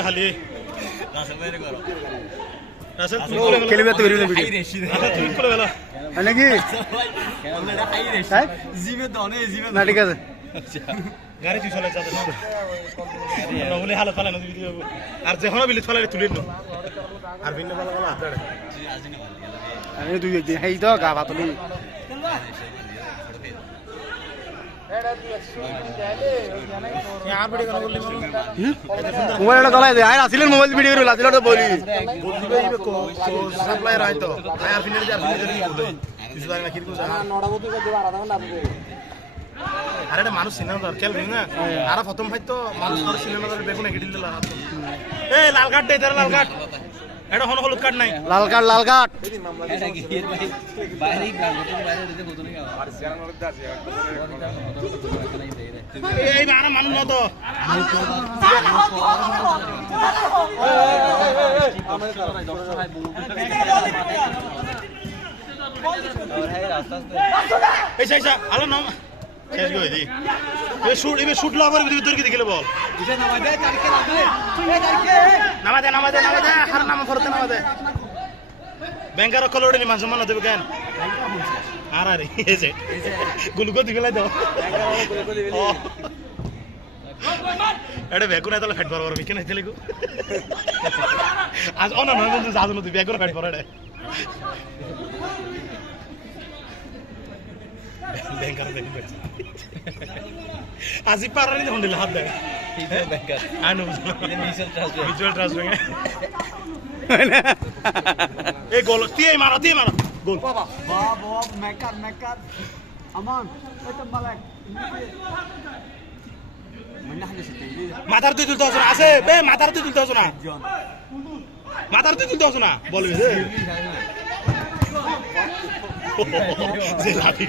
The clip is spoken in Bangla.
খালি রাসেল বাইরে করো রাসেল তুমি করে ফেলো কেলিবে তো বেরিয়ে হাই রে সিধে রাসেল তুমি করে ফেলো নাকি? হ্যাঁ? জিমে দনে জিমে না ঠিক আছে। গাড়ি তুই চলে হালত পালে না ভিডিও আর যেখানে বিলি চলে তুলে নো আর ভিন্ন ভালো ভালো হাত আজি না ভালো গেল আমি দুই একদিন হেই তো গা ভাতলি আর ভিডিও কেন মোবাইল দে আসিলেন মোবাইল ভিডিও করে তো বলি বলবে ইবে কো সাপ্লাই আর আরে এটা মানুষ সিনেমা দর খেল না। আর প্রথম ভাই তো মানুষ আর সিনেমা দর বেগুন এগিয়ে দিল এই লাল কার্ড দে তার লাল কার্ড এটা হন হলুদ কার্ড নাই। লাল কাঠ লাল কাঠ এটা কি ভাই বাইরে গাল তো বাইরে দিতে কত নেই আর এই আর মানুষ না তো এই আলো নাম। শেষ করে দি এই শুট এবে শুট লাভার ভিতর কি দেখিলে বল নামা দে নামা দে নামা দে হার নাম ফরতে নামা দে ব্যাংকার কলোড়ে নি মানুষ মান দেবে কেন আর আরে এই যে গুলুকো দিগলাই দাও এটা বেগুন এতলে ফেট বড় বড় বিকেন হইতে গো আজ অনা নয় বন্ধু আজ নতুন বেগুন ফেট বড় ব্যাংকার আজি পারানি যখন দিলে হাত দেয় এই গোল দিয়ে মারা দিয়ে মারা। গোল। বাবা বাবা মেকার মেকার। আমান এটা মালাক সেটা মাথার তুই তুলতে হচ্ছে না। আছে বে মাথার তুই তুলতে হচ্ছে না। মাথার তুই তুলতে হচ্ছে না। বলবি যে। লাঠি